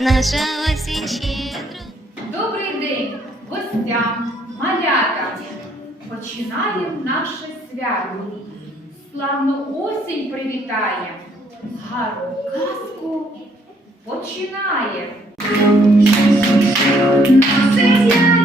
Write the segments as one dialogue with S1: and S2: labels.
S1: наша осінь щедро.
S2: Добрий день, гостям, малята. Починаємо наше свято. Славну осінь привітає. Гарну казку починає.
S3: Це я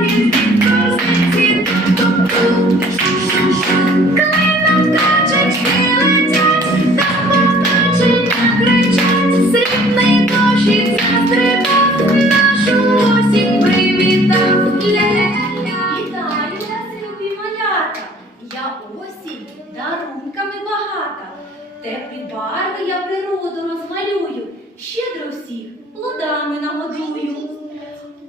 S3: теплі барви я природу розмалюю, щедро всіх плодами нагодую.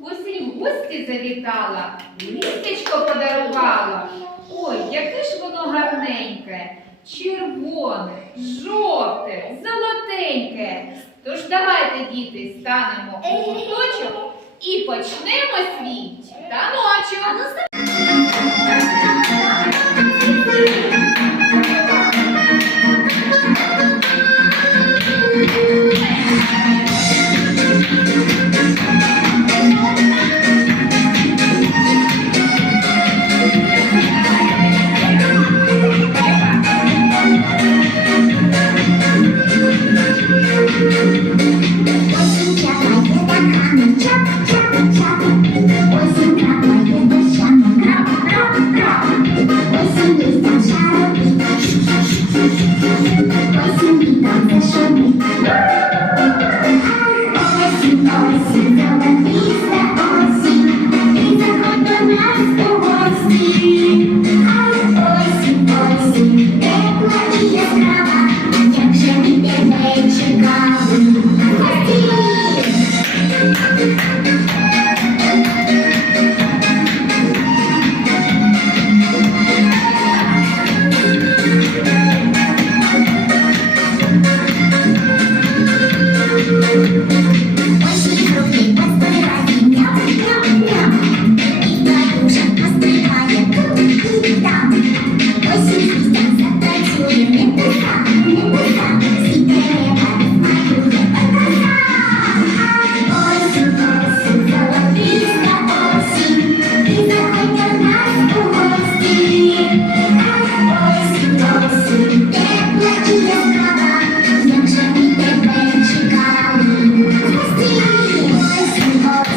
S2: Осінь гості завітала, містечко подарувала. Ой, яке ж воно гарненьке, червоне, жовте, золотеньке. Тож давайте, діти, станемо у куточок і почнемо свій таночок.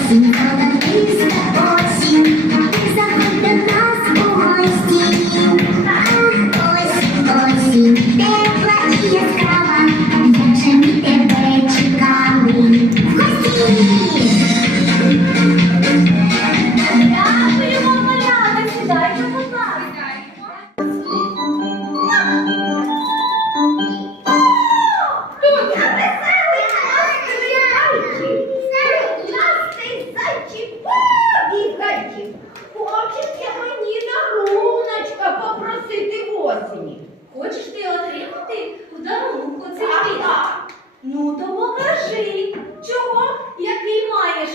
S3: Thank you. Кажи, чого який маєш?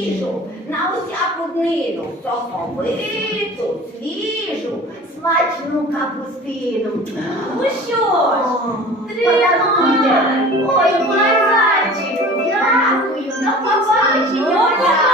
S4: їжу, на усяку днину, соховиту, свіжу, смачну капустину.
S3: Ну що ж, тримай!
S4: Ой, базарчик, дякую, до побачення.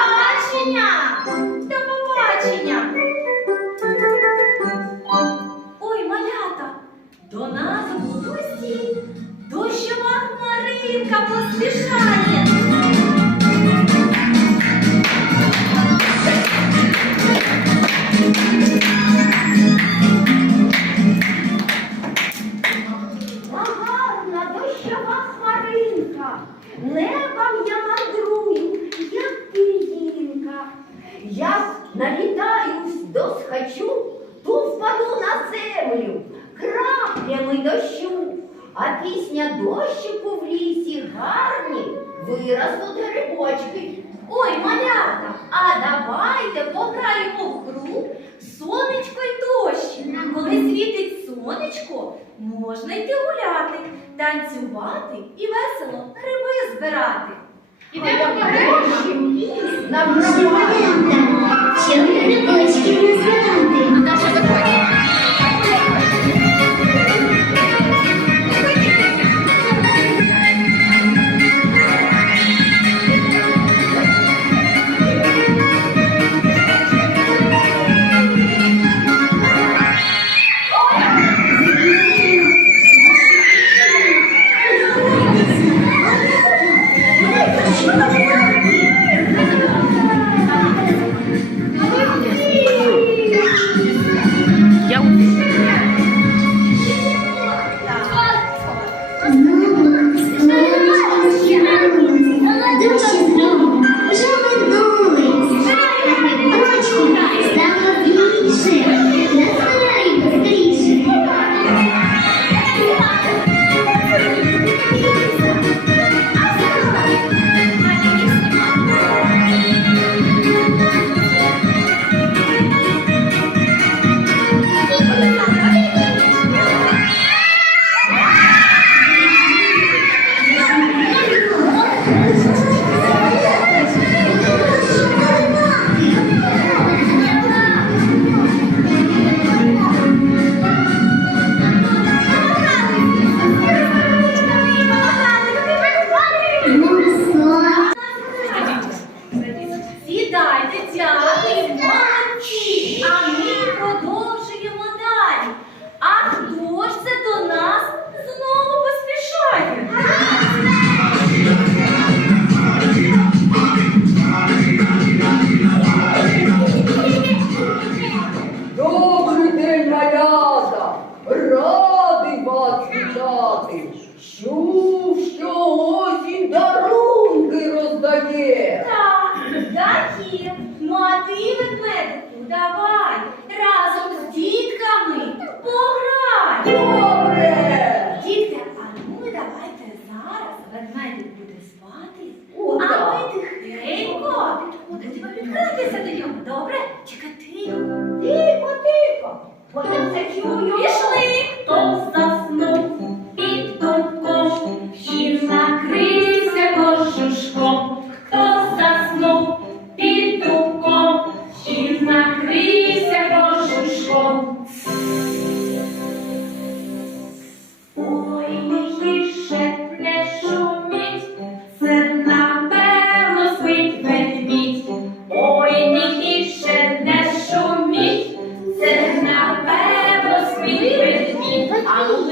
S3: Небом я мандрую, як
S4: пір'їнка. Я навітаюсь, досхачу, ту впаду на землю, краплями дощу, а пісня дощику в лісі гарні виростуть грибочки.
S5: Ой, малята, а давайте пограємо в гру сонечко, можна йти гуляти, танцювати і весело гриби збирати.
S2: Ідемо по пограємо.
S4: Нам
S3: чим грибочки не Знову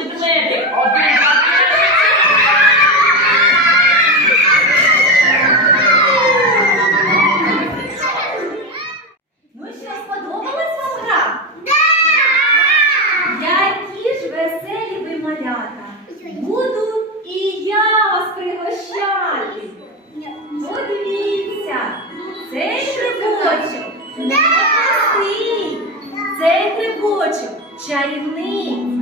S3: А
S5: ну Ну що, сподобалась вам гра? Які ж веселі ви малята. Буду і я вас пригощати. Подивіться, цей грибочок непростий, цей грибочок чарівний.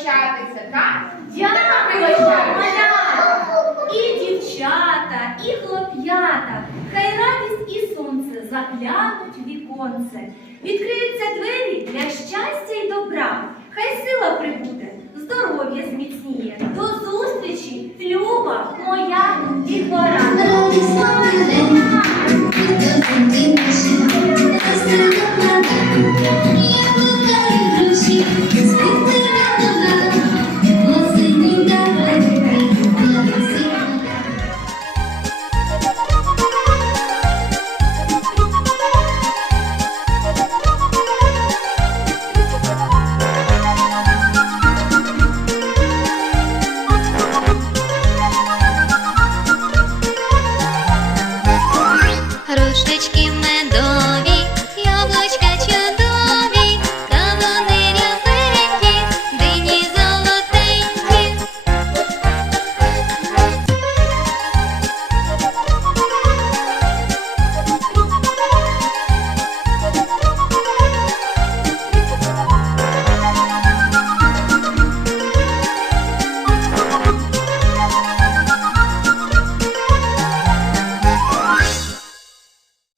S5: прощатися, так?
S2: Дякую, малята! І дівчата, і хлоп'ята, хай радість і сонце заглянуть віконце. Відкриються
S5: двері
S2: для
S5: щастя і добра. Хай сила прибуде, здоров'я зміцніє. До зустрічі, люба, моя дітвора.